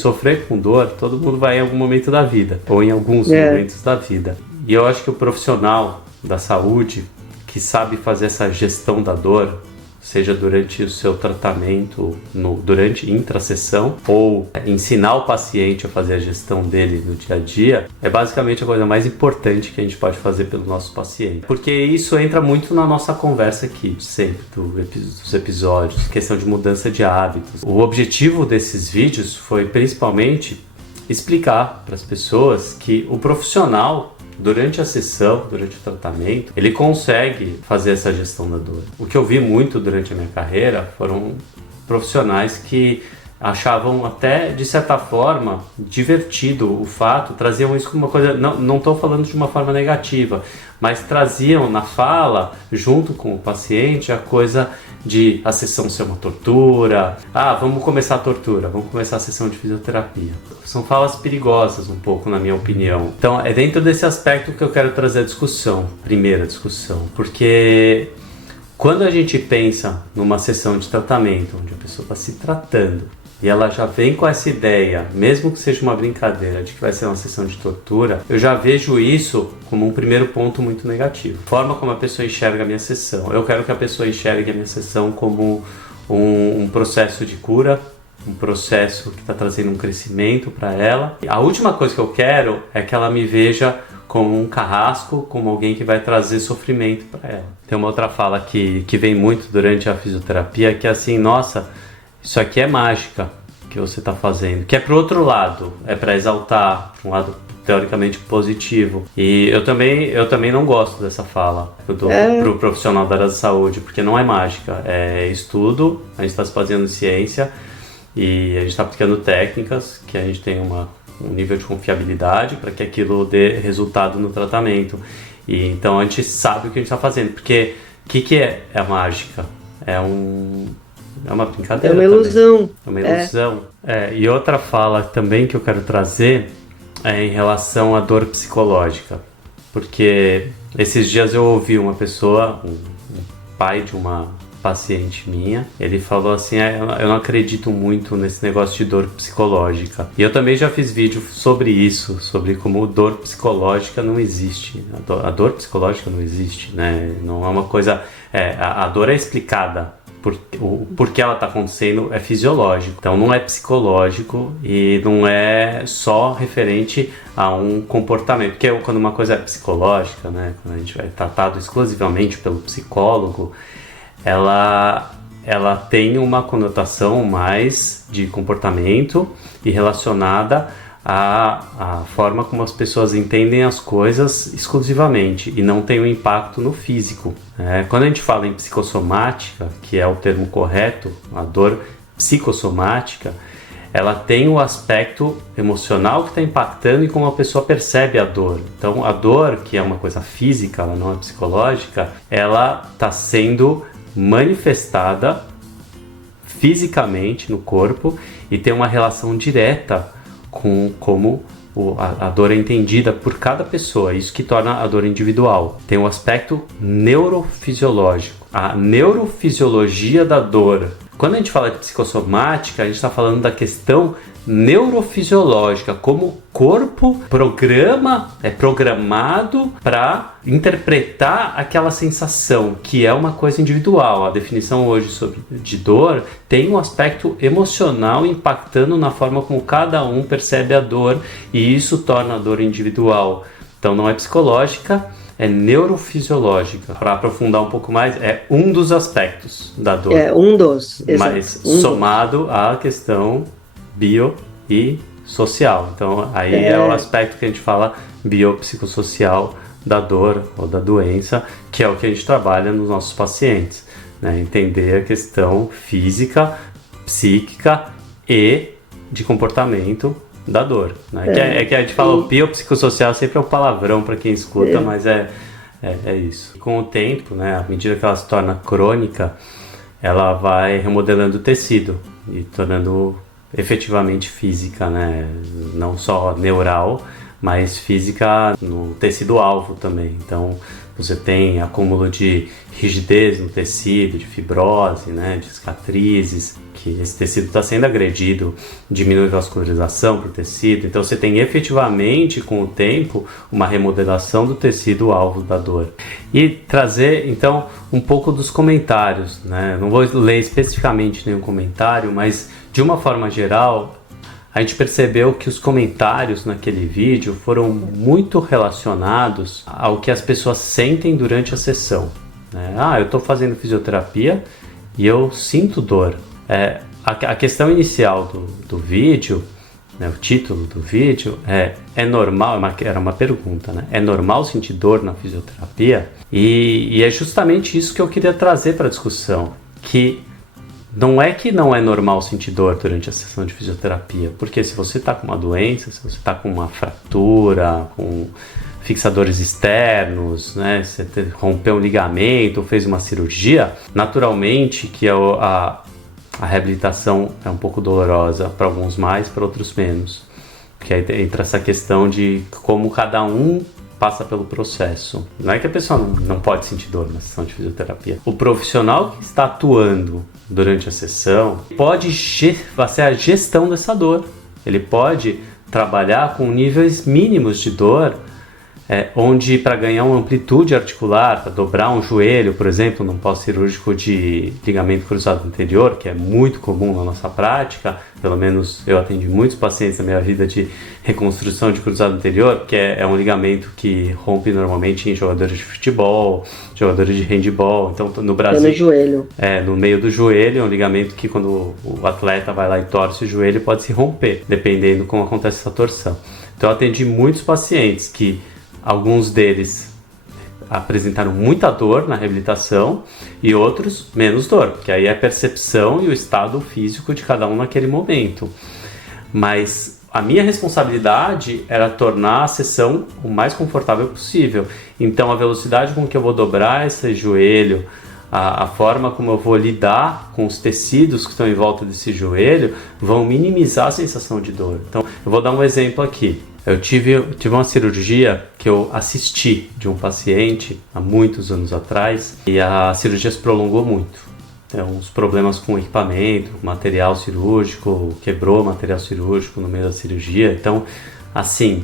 Sofrer com dor, todo mundo vai em algum momento da vida, ou em alguns momentos da vida. E eu acho que o profissional da saúde que sabe fazer essa gestão da dor, seja durante o seu tratamento, durante intrasessão, ou ensinar o paciente a fazer a gestão dele no dia a dia, é basicamente a coisa mais importante que a gente pode fazer pelo nosso paciente. Porque isso entra muito na nossa conversa aqui, sempre, dos episódios, questão de mudança de hábitos. O objetivo desses vídeos foi principalmente explicar para as pessoas que o profissional, durante a sessão, durante o tratamento, ele consegue fazer essa gestão da dor. O que eu vi muito durante a minha carreira foram profissionais que achavam até, de certa forma, divertido o fato, traziam isso como uma coisa, não estou falando de uma forma negativa, mas traziam na fala, junto com o paciente, a coisa de a sessão ser uma tortura. Vamos começar a tortura, vamos começar a sessão de fisioterapia. São falas perigosas um pouco, na minha opinião. Então é dentro desse aspecto que eu quero trazer a discussão, primeira discussão, porque quando a gente pensa numa sessão de tratamento, onde a pessoa está se tratando, e ela já vem com essa ideia, mesmo que seja uma brincadeira, de que vai ser uma sessão de tortura, eu já vejo isso como um primeiro ponto muito negativo. A forma como a pessoa enxerga a minha sessão. Eu quero que a pessoa enxergue a minha sessão como um processo de cura, um processo que está trazendo um crescimento para ela. A última coisa que eu quero é que ela me veja como um carrasco, como alguém que vai trazer sofrimento para ela. Tem uma outra fala que vem muito durante a fisioterapia, que é assim, nossa, isso aqui é mágica que você está fazendo, que é pro outro lado, é para exaltar um lado teoricamente positivo. E eu também não gosto dessa fala pro profissional da área da saúde, porque não é mágica, é estudo, a gente está se fazendo ciência e a gente está aplicando técnicas que a gente tem um nível de confiabilidade para que aquilo dê resultado no tratamento. E então a gente sabe o que a gente está fazendo, porque o que é a mágica? É uma brincadeira. É uma ilusão. É uma ilusão. E outra fala também que eu quero trazer é em relação à dor psicológica. Porque esses dias eu ouvi uma pessoa, um pai de uma paciente minha, ele falou assim, eu não acredito muito nesse negócio de dor psicológica. E eu também já fiz vídeo sobre isso, sobre como dor psicológica não existe. A dor psicológica não existe, né? Não é uma coisa... a dor é explicada. Porque ela está acontecendo é fisiológico, então não é psicológico e não é só referente a um comportamento, porque quando uma coisa é psicológica, né, quando a gente é tratado exclusivamente pelo psicólogo, ela tem uma conotação mais de comportamento e relacionada a forma como as pessoas entendem as coisas exclusivamente e não tem um impacto no físico. Quando a gente fala em psicossomática, que é o termo correto, a dor psicossomática, ela tem o aspecto emocional que está impactando e como a pessoa percebe a dor. Então a dor, que é uma coisa física, ela não é psicológica, ela está sendo manifestada fisicamente no corpo e tem uma relação direta com como a dor é entendida por cada pessoa, isso que torna a dor individual. Tem um aspecto neurofisiológico, a neurofisiologia da dor. Quando a gente fala de psicossomática, a gente está falando da questão neurofisiológica, como o corpo é programado para interpretar aquela sensação, que é uma coisa individual. A definição hoje de dor tem um aspecto emocional impactando na forma como cada um percebe a dor, e isso torna a dor individual. Então não é psicológica, é neurofisiológica. Para aprofundar um pouco mais, é um dos aspectos da dor. É um dos, exato. Mas somado à questão bio e social. Então aí é o aspecto que a gente fala biopsicossocial da dor ou da doença, que é o que a gente trabalha nos nossos pacientes, né? Entender a questão física, psíquica e de comportamento da dor, né? Que a gente fala, o biopsicossocial sempre é um palavrão para quem escuta, mas é isso. Com o tempo, né, à medida que ela se torna crônica, ela vai remodelando o tecido e tornando efetivamente física, né? Não só neural, mas física no tecido-alvo também. Então, você tem acúmulo de rigidez no tecido, de fibrose, né, de cicatrizes, que esse tecido está sendo agredido, diminui a vascularização para o tecido, então você tem efetivamente com o tempo uma remodelação do tecido alvo da dor. E trazer então um pouco dos comentários, né? Não vou ler especificamente nenhum comentário, mas de uma forma geral a gente percebeu que os comentários naquele vídeo foram muito relacionados ao que as pessoas sentem durante a sessão, né? Eu estou fazendo fisioterapia e eu sinto dor. A questão inicial do vídeo, né, o título do vídeo é normal, era uma pergunta, né? É normal sentir dor na fisioterapia? E é justamente isso que eu queria trazer para a discussão, que não é que não é normal sentir dor durante a sessão de fisioterapia, porque se você está com uma doença, se você está com uma fratura, com fixadores externos, né, você rompeu um ligamento, fez uma cirurgia, naturalmente que a reabilitação é um pouco dolorosa, para alguns mais, para outros menos. Porque aí entra essa questão de como cada um passa pelo processo. Não é que a pessoa não pode sentir dor na sessão de fisioterapia. O profissional que está atuando durante a sessão pode fazer a gestão dessa dor. Ele pode trabalhar com níveis mínimos de dor, onde para ganhar uma amplitude articular, para dobrar um joelho, por exemplo, num pós-cirúrgico de ligamento cruzado anterior, que é muito comum na nossa prática, pelo menos eu atendi muitos pacientes na minha vida de reconstrução de cruzado anterior, que é um ligamento que rompe normalmente em jogadores de futebol, jogadores de handebol. Então no Brasil, no joelho. No meio do joelho, é um ligamento que quando o atleta vai lá e torce o joelho pode se romper, dependendo como acontece essa torção. Então eu atendi muitos pacientes que alguns deles apresentaram muita dor na reabilitação e outros menos dor, porque aí é a percepção e o estado físico de cada um naquele momento. Mas a minha responsabilidade era tornar a sessão o mais confortável possível. Então a velocidade com que eu vou dobrar esse joelho, a forma como eu vou lidar com os tecidos que estão em volta desse joelho vão minimizar a sensação de dor. Então eu vou dar um exemplo aqui. Eu tive uma cirurgia que eu assisti de um paciente há muitos anos atrás e a cirurgia se prolongou muito. Então, os problemas com o equipamento, material cirúrgico, quebrou o material cirúrgico no meio da cirurgia. Então, assim,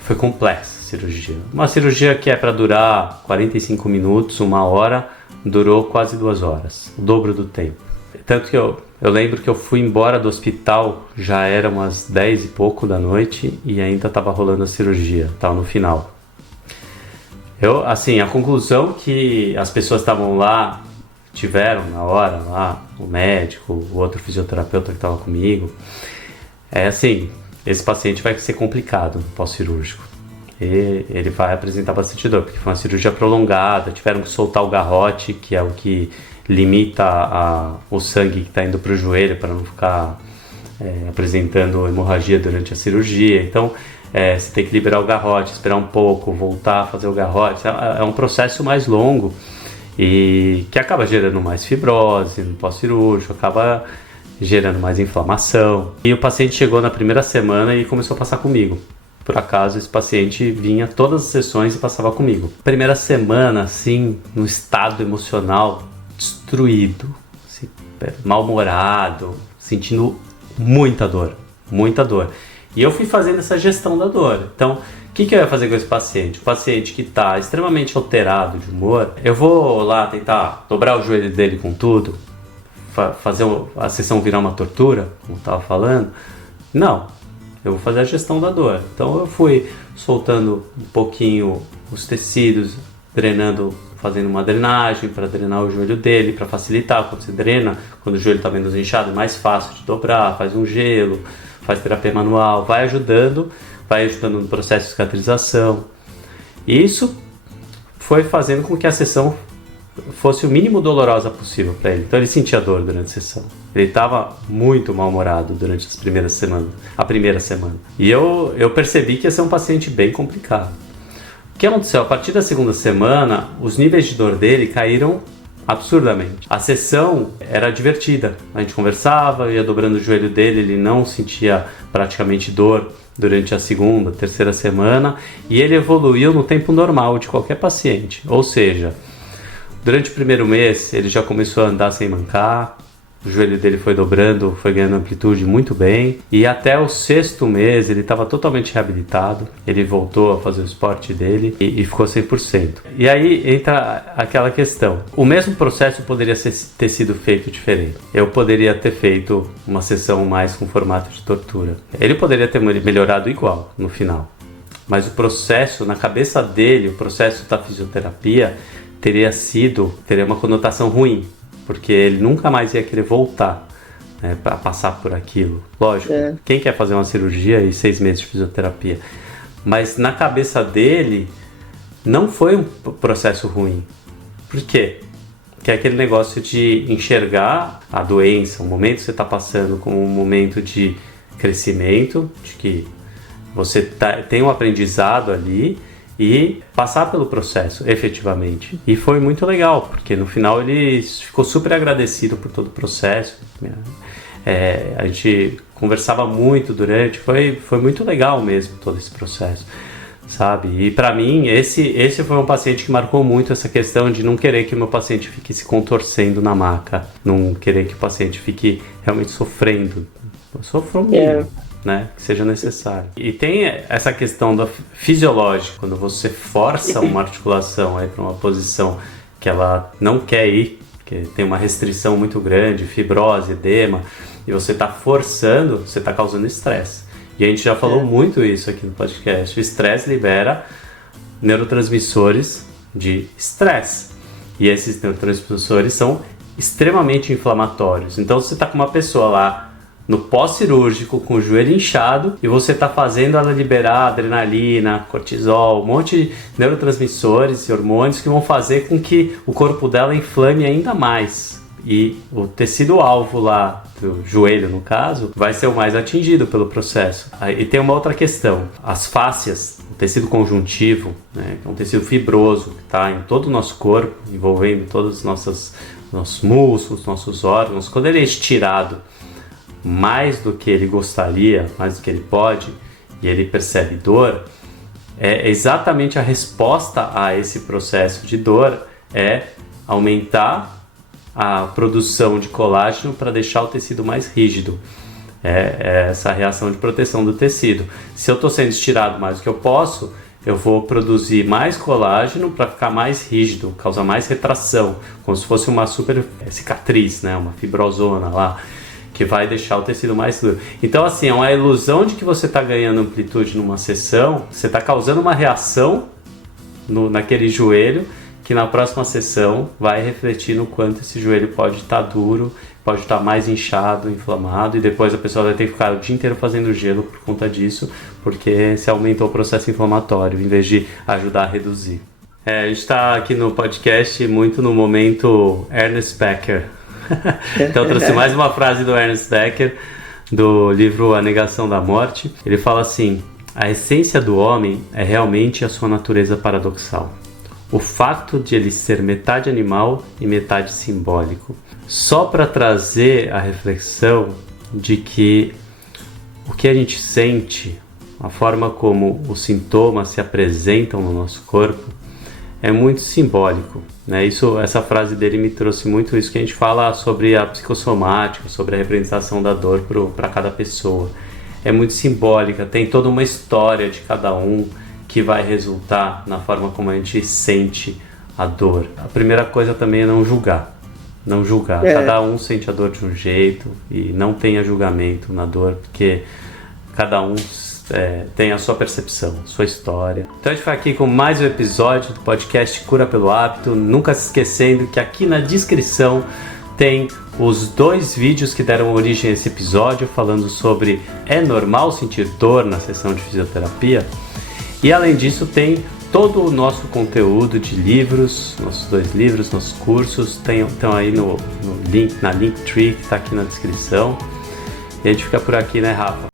foi complexa a cirurgia. Uma cirurgia que é para durar 45 minutos, 1 hora, durou quase 2 horas, o dobro do tempo. Tanto que eu lembro que eu fui embora do hospital, já era umas 10 e pouco da noite e ainda estava rolando a cirurgia, estava no final. A conclusão que as pessoas estavam lá, tiveram na hora lá, o médico, o outro fisioterapeuta que estava comigo, esse paciente vai ser complicado no pós-cirúrgico. E ele vai apresentar bastante dor, porque foi uma cirurgia prolongada, tiveram que soltar o garrote, que é o que limita o sangue que está indo para o joelho para não ficar apresentando hemorragia durante a cirurgia. Então você tem que liberar o garrote, esperar um pouco, voltar a fazer o garrote. É um processo mais longo e que acaba gerando mais fibrose no pós-cirúrgico, acaba gerando mais inflamação. E o paciente chegou na primeira semana e começou a passar comigo. Por acaso, esse paciente vinha todas as sessões e passava comigo. Primeira semana, assim, no estado emocional destruído, assim, mal-humorado, sentindo muita dor. E eu fui fazendo essa gestão da dor. Então, o que eu ia fazer com esse paciente? O paciente que está extremamente alterado de humor, eu vou lá tentar dobrar o joelho dele com tudo, fazer a sessão virar uma tortura, como eu estava falando? Não, eu vou fazer a gestão da dor. Então eu fui soltando um pouquinho os tecidos, drenando, fazendo uma drenagem para drenar o joelho dele, para facilitar. Quando você drena, quando o joelho está menos inchado, é mais fácil de dobrar, faz um gelo, faz terapia manual, vai ajudando no processo de cicatrização. E isso foi fazendo com que a sessão fosse o mínimo dolorosa possível para ele. Então ele sentia dor durante a sessão. Ele estava muito mal-humorado durante a primeira semana. E eu percebi que ia ser um paciente bem complicado. O que aconteceu? A partir da segunda semana, os níveis de dor dele caíram absurdamente. A sessão era divertida, a gente conversava, ia dobrando o joelho dele, ele não sentia praticamente dor durante a segunda, terceira semana, e ele evoluiu no tempo normal de qualquer paciente, ou seja, durante o primeiro mês ele já começou a andar sem mancar, o joelho dele foi dobrando, foi ganhando amplitude muito bem, e até o 6º mês ele estava totalmente reabilitado, ele voltou a fazer o esporte dele e ficou 100%. E aí entra aquela questão, o mesmo processo poderia ter sido feito diferente. Eu poderia ter feito uma sessão mais com formato de tortura. Ele poderia ter melhorado igual no final, mas o processo, na cabeça dele, o processo da fisioterapia teria uma conotação ruim, porque ele nunca mais ia querer voltar, né, para passar por aquilo. Lógico, quem quer fazer uma cirurgia e 6 meses de fisioterapia? Mas na cabeça dele, não foi um processo ruim. Por quê? Que é aquele negócio de enxergar a doença, o momento que você está passando como um momento de crescimento, de que você tem um aprendizado ali, e passar pelo processo, efetivamente. E foi muito legal, porque no final ele ficou super agradecido por todo o processo. A gente conversava muito durante, foi muito legal mesmo todo esse processo, sabe? E para mim, esse foi um paciente que marcou muito essa questão de não querer que o meu paciente fique se contorcendo na maca, não querer que o paciente fique realmente sofrendo. Sofreu mesmo. Né, que seja necessário. E tem essa questão da fisiológica, quando você força uma articulação para uma posição que ela não quer ir, que tem uma restrição muito grande, fibrose, edema, e você está forçando, você está causando estresse. E a gente já falou muito isso aqui no podcast. O estresse libera neurotransmissores de estresse. E esses neurotransmissores são extremamente inflamatórios. Então, se você está com uma pessoa lá no pós-cirúrgico, com o joelho inchado, e você está fazendo ela liberar adrenalina, cortisol, um monte de neurotransmissores e hormônios que vão fazer com que o corpo dela inflame ainda mais. E o tecido alvo lá, do joelho no caso, vai ser o mais atingido pelo processo. E tem uma outra questão, as fáscias, o tecido conjuntivo, né, que é um tecido fibroso, que está em todo o nosso corpo, envolvendo todos os nossos músculos, nossos órgãos. Quando ele é estirado mais do que ele gostaria, mais do que ele pode, e ele percebe dor, é exatamente a resposta a esse processo de dor é aumentar a produção de colágeno para deixar o tecido mais rígido. É essa reação de proteção do tecido. Se eu estou sendo estirado mais do que eu posso, eu vou produzir mais colágeno para ficar mais rígido, causar mais retração, como se fosse uma super cicatriz, né? Uma fibrosona lá, que vai deixar o tecido mais duro. Então, assim, é uma ilusão de que você está ganhando amplitude numa sessão, você está causando uma reação naquele joelho, que na próxima sessão vai refletir no quanto esse joelho pode estar duro, pode estar mais inchado, inflamado, e depois a pessoa vai ter que ficar o dia inteiro fazendo gelo por conta disso, porque se aumentou o processo inflamatório, em vez de ajudar a reduzir. A gente está aqui no podcast muito no momento Ernest Becker. Então eu trouxe mais uma frase do Ernest Becker, do livro A Negação da Morte. Ele fala assim: a essência do homem é realmente a sua natureza paradoxal. O fato de ele ser metade animal e metade simbólico. Só para trazer a reflexão de que o que a gente sente, a forma como os sintomas se apresentam no nosso corpo, é muito simbólico, né? Essa frase dele me trouxe muito isso que a gente fala sobre a psicossomática, sobre a representação da dor para cada pessoa. É muito simbólica, tem toda uma história de cada um que vai resultar na forma como a gente sente a dor. A primeira coisa também é não julgar. Não julgar. Cada um sente a dor de um jeito e não tenha julgamento na dor, porque cada um tem a sua percepção, sua história. Então a gente vai aqui com mais um episódio do podcast Cura pelo Hábito, nunca se esquecendo que aqui na descrição tem os 2 vídeos que deram origem a esse episódio, falando sobre é normal sentir dor na sessão de fisioterapia, e além disso tem todo o nosso conteúdo de livros, nossos 2 livros, nossos cursos, estão aí no link, na Linktree que está aqui na descrição. E a gente fica por aqui, né, Rafa?